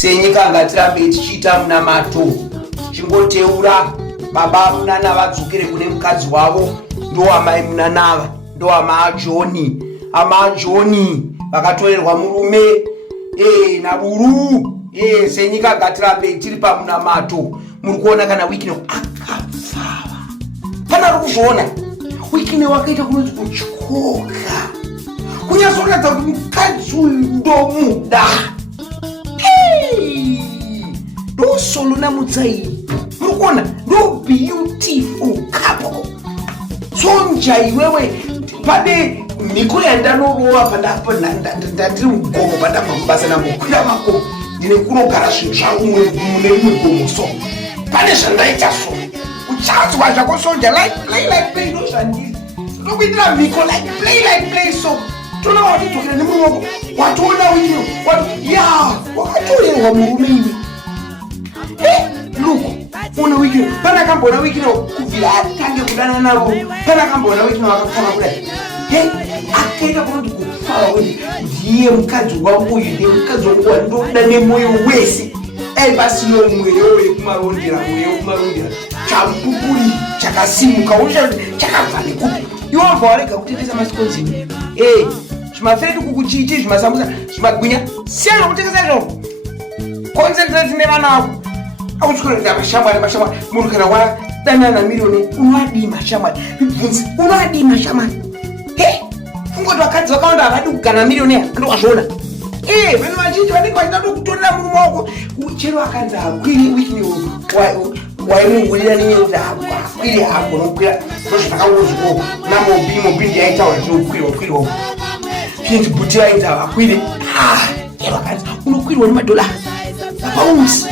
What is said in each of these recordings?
senyika ngatirambe tichiita munamato chingoteura baba Munana vadzokere kune mukadzi wavo ndo Mai Munana ndo Joni Joni vakatorerwa murume naburu senyika ngatirambe tiri pamunamato. Muri kuona kana wiki akapfava kana ari kuzviona wiki wakaita kunonzi kuchoka kunyazoratidza kuti mukadzi uyu ndomuda ndosolo namutsai. Muri kuona ndo beautiful couple. Sonja iwewe pane mhiko yandanorova ndatiri mugomo pandabva mubasa nambokwira makomo ndine kunogara zvinhu zvangu mune rimwe gomo. So pane zvandaita so uchanzwa zvako Sonja like play ndozvandiri ndokuitira mhiko like play. So tona watidzokerera nemurume wako watoona wino wakatorerwa murume iwe. Luko una wiki pana kamboona wiki kubvira atange kudana navo pana kamboona wiki wakafana kudai akaita kunoti kufara kuti ndiye mukadzi wangu uyu ndiye mukadzi wangu wandoda nemoyo wese pasino mweyo wekumarondera chamupupuri chakasimuka unosha chakabva nekupi iwabva warega kutengesa masikonzini zvimafedu kukuchichi zvimasambusa zvimagwinya siyana kutengesa izvozvo. Concentrate nevana vako akutsikurenza mashamwari munhu kana wadanana miriyoni unowadi mashamwari bvunzi unowadi mashamwari fungoti vakadzi vakawanda havadi kugana miriyoni andokazviona vanhu vazhinji vanenge vachida kutorera murume wako chero akanzi hakwiri wikini waimungurira nenyekuti hakwiri hangu nokwira ndozvakauziko namobi ndiyaitaura ndinokwirwa chinzi bhuti ainzi hakwiri chero akanzi unokwirwa nemadola apaunzi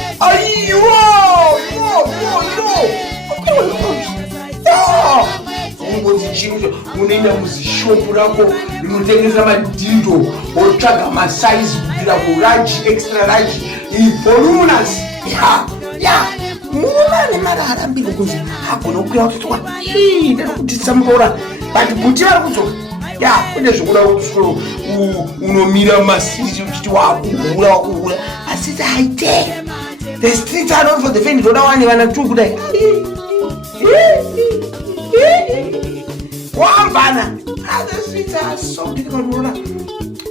ungonzi chinhu unoenda muzishopu rako rinotengesa madhindo wotsvaga masaizi kubvira kuraji extra raji voluminous murume mari harambirwe kunzi agona kukwira kutotwa ndinokutitsa murora but bhuti vari kudzoka kune zvokuda unomira masiri uchiti wakuhura asi haite the streets are not for the faint. Ndoda wani vana tu kudai wambana the streets are so difficult.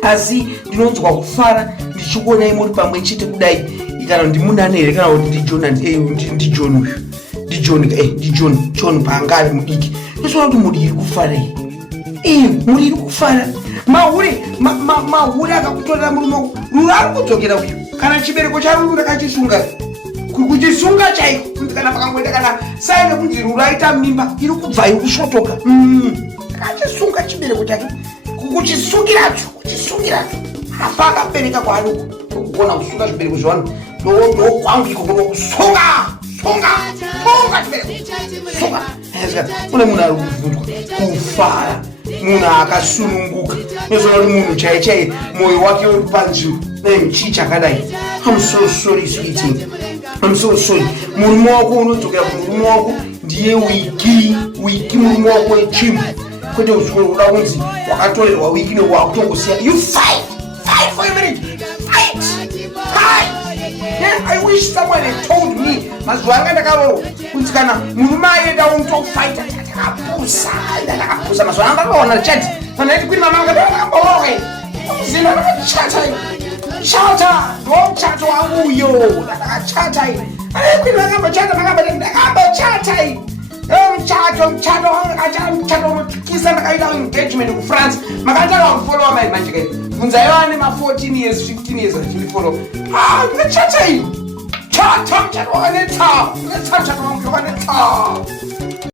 Asi ndinonzwa kufara ndichikuona imuri pamwe chete kudai ikana ndimunane here kana kuti John pangari mudiki ndosona kuti muri iri kufara muri iri kufara mahure akakutorera murume wako rura ari kudzokera uyu kana chibereko charuru rakachisunga kuchisunga chaiko kana pakangoenda kana saine kunzi rura aita mimba iri kubva iri kusvotoka akachisunga chibereko chake kuchisungiracho hafa akabereka kwaariko kugona kusunga zvibereko zvevanhu ndokwangu iko kuno kusunga chibereko kune munhu ari kuvhunzwa kufara munhu akasununguka nozona kuti munhu chaichai mwoyo wake uri panzvimbo chii chakadai. I'm so sorry sweetie, I'm so sorry. Murume wako unodzokera kumurume wako ndiye wiki murume wako wechimwe kwete uda kunzi wakatorerwa wiki newakutongosiya. You fight for your marriage, fight. I wish someone had told me mazuva anga ndakarorwa kuti kana murume aenda unotofighta ndakapusa mazuva anga ndakaona chati vanaiti kwini mama anga ndakambororwa zina ndakachata chata ndomuchato wangu uyo ndakachata kwini ndakambachata muchato unotyisa ndakaita engagement kuFrance makatanga kufollowa mai manje bvunzaiwa nema14 years 15 years achilifollowa ndakachata muchato wakaneta muchato wangu wakaneta